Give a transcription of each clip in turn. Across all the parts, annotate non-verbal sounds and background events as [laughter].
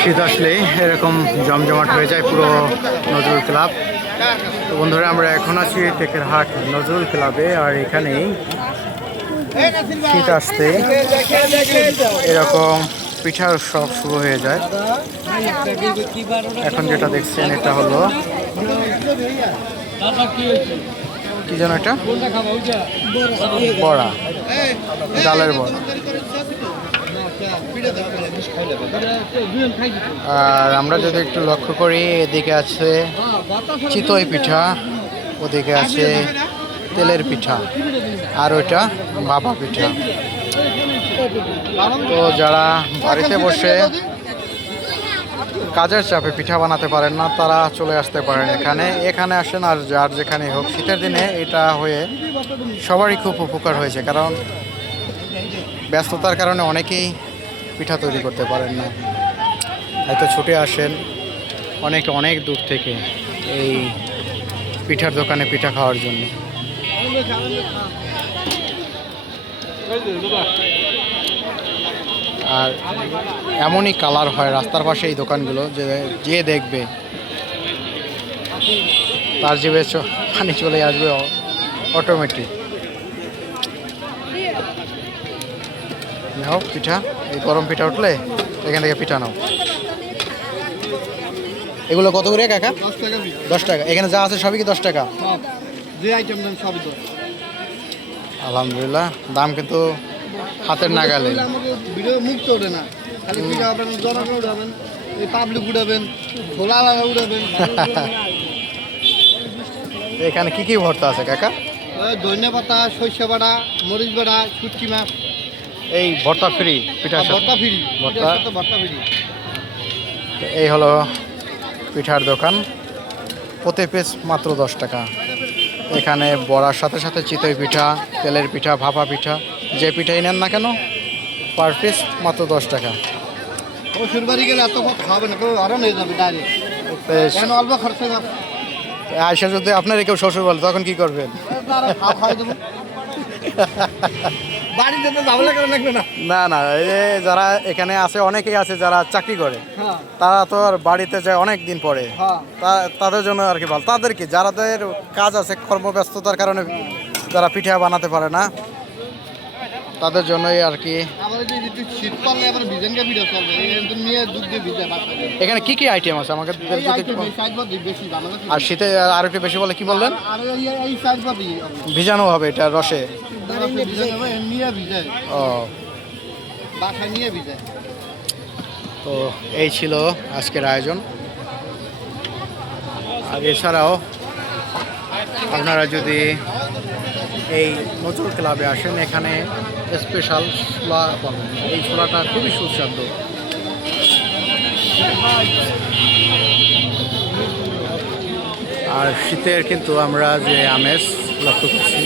শীত আসলেই এরকম জমজমাট হয়ে যায় পুরো নজরুল ক্লাব। তো বন্ধুরা আমরা এখন আছি টেকেরহাট নজরুল ক্লাবে আর এখানেই শীত আসতে এরকম পিঠার উৎসব শুরু হয়ে যায়। এখন যেটা দেখছেন এটা হলো কি যেন এটা? বড়া। ডালের বড়া। আর আমরা যদি একটু লক্ষ্য করি, এদিকে আছে চিতই পিঠা, ওদিকে আছে তেলের পিঠা, আর ওইটা বাবা পিঠা। তো যারা বাড়িতে বসে কাজের চাপে পিঠা বানাতে পারেন না, তারা চলে আসতে পারেন এখানে। এখানে আসেন আর যার যেখানে হোক, শীতের দিনে এটা হয়ে সবারই খুব উপকার হয়েছে, কারণ ব্যস্ততার কারণে অনেকেই পিঠা তৈরি করতে পারেন না। হয়তো ছুটে আসেন। অনেকে, অনেক দূর থেকে এই পিঠার দোকানে পিঠা খাওয়ার জন্য। আর এমনই কালার হয় রাস্তার পাশে এই দোকানগুলো যে যে দেখবে, তার চ- পানি চলে আসবে অটোমেটিক। নাও পিঠা এই গরম পিঠা উঠলে এখান থেকে পিঠা নাও। এগুলো কত করে কাকা? দশ টাকা এখানে যা আছে সবই কি দশ টাকা? আলহামদুলিল্লাহ দাম কিন্তু হাতের নাগালে। মুক্ত ওঠে না। খালি পিঠা হবেন জনগণ উঠাবেন এই পাবলিক উঠাবেন খোলা উঠাবেন। এখানে কি কি ভর্তা আছে কাকা? ধনিয়া পাতা শস্য বাটা মরিচ বাটা শুটকি মাছ। এই ভর্তা ফ্রি পিঠার সাথে। ভর্তা ফ্রি ভর্তা? ভর্তা ফ্রি। এই হলো পিঠার দোকান। প্রতি পিস মাত্র দশ টাকা। এখানে বড়ার সাথে সাথে চিতই পিঠা তেলের পিঠা ভাপা পিঠা যে পিঠাই নেন না কেন পার পিস মাত্র দশ টাকা। আয়সা যদি আপনার কেউ শ্বশুর বলে তখন কি করবেন? [laughs] বাড়িতে তো না। না না এই যারা এখানে আছে অনেকেই আছে যারা চাকরি করে। হ্যাঁ। তারা তো আর বাড়িতে যায় অনেক দিন পরে। হ্যাঁ। তাদের জন্য আর কি ভালো। তাদের কি যারা কাজ আছে কর্মব্যস্ততার কারণে যারা পিঠা বানাতে পারে না তাদের জন্যই আর কি এখানে কি কি আইটেম আছে আমাকে। আর শীতে আর একটু বেশি বলে কি বললেন। ভিজানো হবে এটা রসে। ও। তো এই ছিল আজকের আয়োজন আর এছাড়াও আপনারা যদি এই নজরুল ক্লাবে আসেন, এখানে স্পেশাল ছোলা পাবেন এই ছোলাটা খুবই সুস্বাদু। আর শীতের কিন্তু আমরা যে আমেজ লক্ষ্য করছি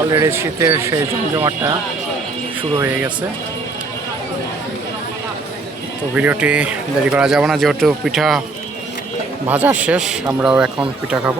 অলরেডি শীতের সেই জমজমাটটা শুরু হয়ে গেছে। তো ভিডিওটি দেরি করা যাবে না, যেহেতু পিঠা ভাজার শেষ, আমরাও এখন পিঠা খাব।